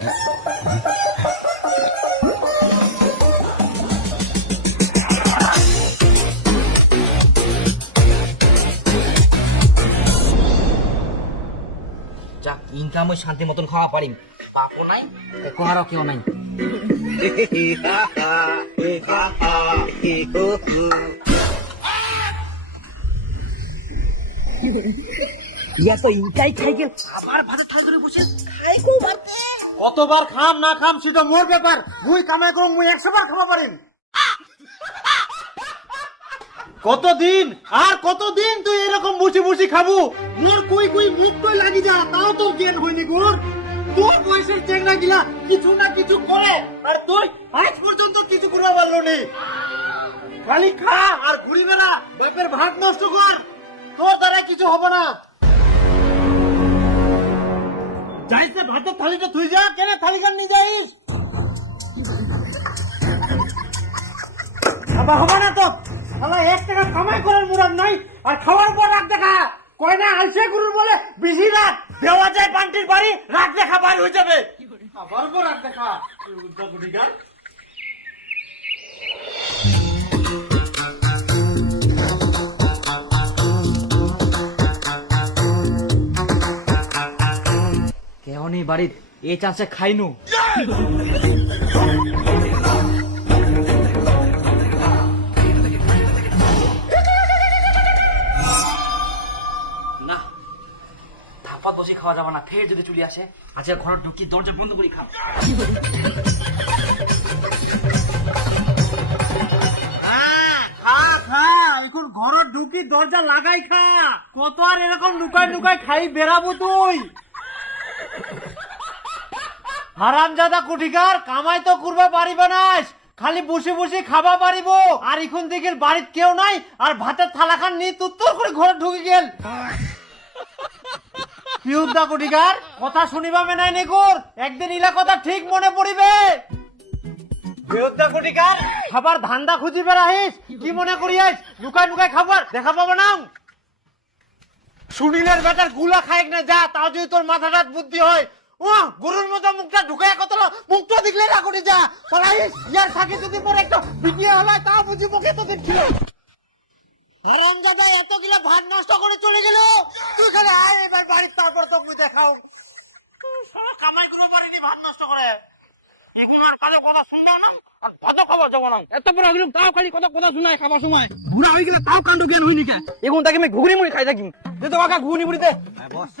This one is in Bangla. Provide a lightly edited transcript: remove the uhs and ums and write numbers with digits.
যাক, ইনকাম ওই শান্তি মতন খাওয়া পারিম। পাপও নাই, কোহারও কেউ নাই। ইয়া তো ইনকাই খাই গেল, আবার ভাত থাল ধরে বসে খাই কো ভাতে। কতবার খাম না খাম সেটা মোর ব্যাপার। মুই কামাই করুম, মুই 100 বার খাওয়া পারিম। কতদিন আর কতদিন তুই এরকম বসে বসে খাবো? মোর কই কই মিট কই লাগি যা, তাও তো জ্ঞান হয়নি গোর। তোর বয়সের চেংড়া গিলা কিছু না কিছু করে, আর তুই আজ পর্যন্ত কিছু করতে পারলো নি। খালি খা আর ঘুরি বেড়া, বাপের ভাগ নষ্ট কর। তোর দ্বারা কিছু হবে না। যাইছে ভাতের থালিটা তুই যা, কেন থালি কান নিয়ে যাইস? আবার হবে না তো। শালা 1 টাকা কামাই করার মুরাদ নাই, আর খাওয়ার পর রাখ দেখা কয় না আলসে গুরুর বলে বেশি রাত দেওয়া যায় পান্টির বাড়ি, রাত দেখা বাড়ি হয়ে যাবে। আবার পর রাত দেখা উদ্যোগীগার। কেউ নেই বাড়ির, এই চান্সে খাইনু। না, ধাপাত বসে খাওয়া যাবে না, ফের যদি চলে আসে। আচ্ছা, ঘর ঢুকি দরজা বন্ধ করি খাও। এখন ঘর ঢুকি দরজা লাগাই খা। কত আর এরকম লুকাই লুকাই খাই বেড়াবো তুই? হারামজাদা কুঠিকার, কামাই তো করবা পারিবা না, খালি বসে বসে খাবা পারিব। আর এখন দেখে বাড়িত কেউ নাই, আর ভাতের থালা খান নিয়ে তুত্তর করে ঘরে ঢুকে গেল। পিউদা কুঠিকার, কথা শুনিবা মেনাই নেকুর, একদিন ইলা কথা ঠিক মনে পড়িবে। পিউদা কুঠিকার, খাবার ধান্দা খুঁজি বেড়াইস, কি মনে করিয়াস লুকাই লুকাই খাবার দেখা পাবো না? সুনীলের বেটার গুলা খাইক না যা, তাও যদি তোর মাথাটা বুদ্ধি হয়। ও গরুর মতো মুখটা ঢুকায় কত মুখটা দেখলে না করে যা পালাইস। ইয়ার থাকে যদি পরে একটা ভিডিও হলো, তাও বুঝি মুখে তো দেখছিল। হারামজাদা এতগুলা ভাত নষ্ট করে চলে গেল। তুই খালি আয় এবার বাড়ি, তারপর তোকে মুই দেখাও। কামাই করে পারিনি ভাত নষ্ট করে। এগুলোর কারো কথা শুনবো না, আর ভাত খাবার যাবো না। এত বড় হইলাম তাও খালি কথা কথা শোনায় খাবার সময়। বুড়া হয়ে গেলে তাও কাণ্ড জ্ঞান হয়নি কে? এখন তাকে আমি ঘুগনি মুড়ি খাই থাকি। দে তো কাকা ঘুগনি মুড়ি দে। বস